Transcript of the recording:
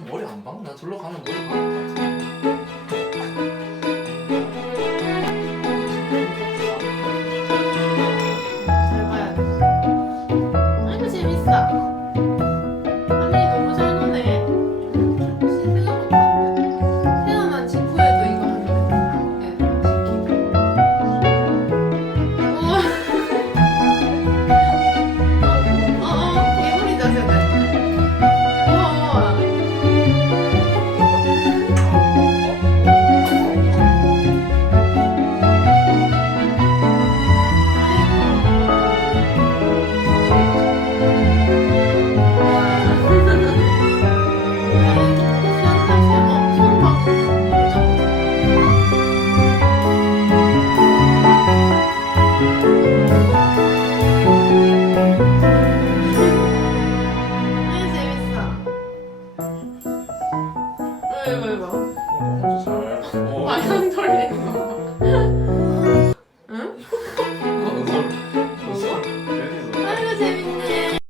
머리 안 박나? 절로 가면 머리 것 같아. 잘 봐야 돼. 아이고 재밌어. 어, 혼자 잘. 어. 마냥 돌리는 거.